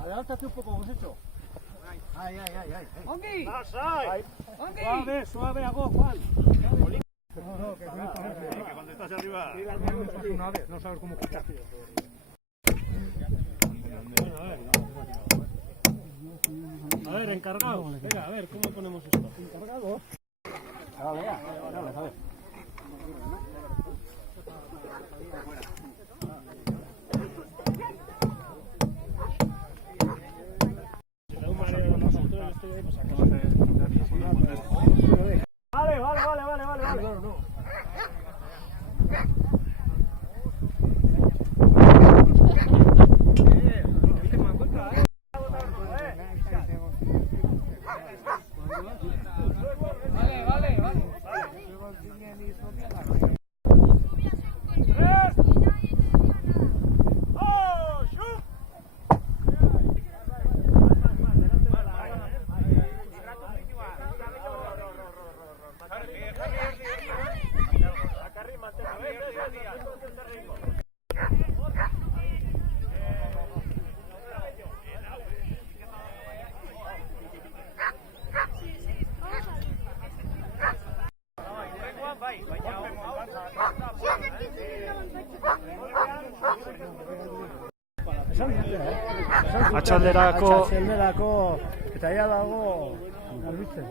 Adelántate un poco, hemos hecho. Ay. ¡Ongi! Suave, suave, hago Juan. No, que cuando estás arriba. Una vez, no sabes cómo escuchar. A ver, encargados. Venga, a ver, ¿cómo ponemos esto? ¿Encargados? Dale, a ver. Vale. Atxalderako eta ia dago garbitzen.